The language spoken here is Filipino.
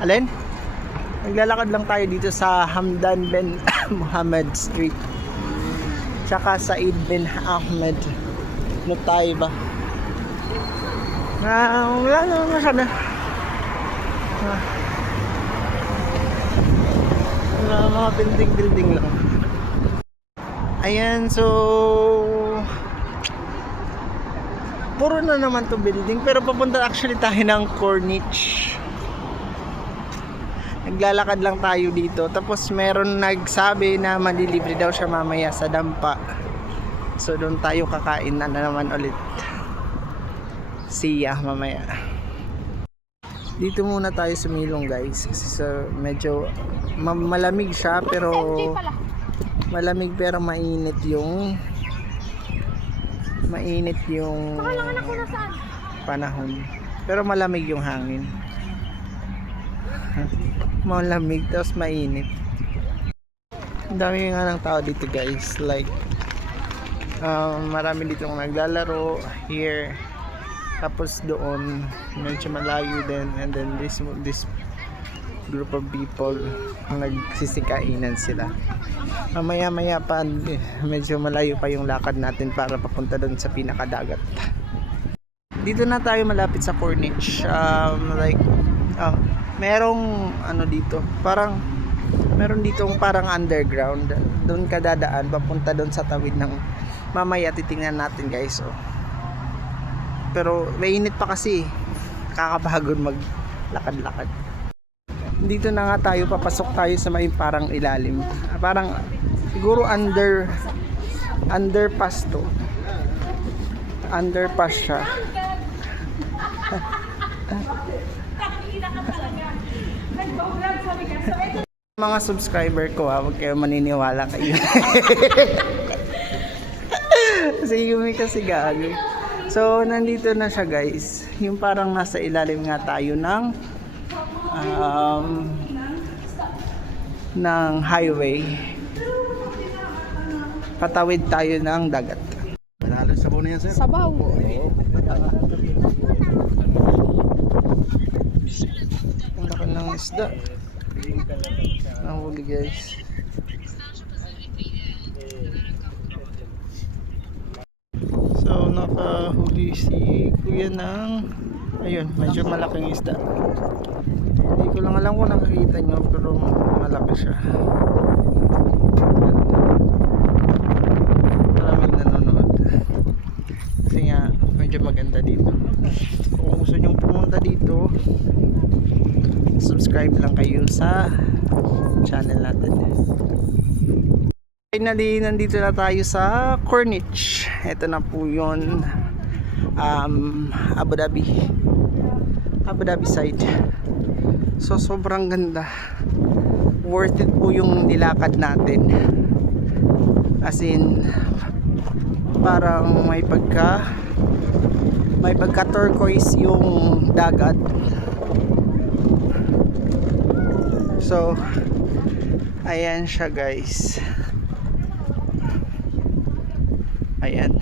Alin? Naglalakad lang tayo dito sa Hamdan bin Muhammad Street. Tsaka Said bin Ahmed. Ano tayo ba? Wala naman masyado. Mga building lang. Ayan, so puro na naman to building, pero papunta actually tayo ng Corniche. Naglalakad lang tayo dito, tapos meron nagsabi na malilibre daw siya mamaya sa Dampa, so doon tayo kakain na naman ulit. Siya mamaya. Dito muna tayo sumilong guys, kasi medyo malamig siya, pero malamig pero mainit yung panahon, pero malamig yung hangin. Malamig tapos mainit. Ang dami nga ng tao dito guys, like marami dito naglalaro here, tapos doon medyo malayo din, and then this group of people nagsisikainan sila. Maya pa, medyo malayo pa yung lakad natin para papunta doon sa pinakadagat. Dito na tayo malapit sa Corniche. Merong ano dito, parang meron ditong parang underground. Doon ka dadaan papunta doon sa tawid ng, mamaya titingnan natin guys. Pero mainit pa kasi, kakapagod maglakad-lakad. Dito na nga tayo, papasok tayo sa may parang ilalim. Parang siguro underpass to. Underpass siya. Mga subscriber ko huwag kayo maniniwala kayo. Kasi Yumi kasi gago. So nandito na siya guys. Yung parang nasa ilalim nga tayo ng highway. Patawid tayo ng dagat. Manalo sabaw na yan, sir. Sabaw. Ang laki ng isda. Nahuli guys. So nakahuli si kuya ng, ayun, medyo malaking isda. Hindi ko lang alam kung nakikita nyo, pero malaki siya. Maraming nanonood kasi nga medyo maganda dito. Kung gusto nyo pumunta dito, subscribe lang kayo sa channel natin. Finally, nandito na tayo sa Corniche. Ito na po yun, Abu Dhabi side. So sobrang ganda, worth it po yung nilakad natin, as in parang may pagka turquoise yung dagat. So ayan siya guys, ayan.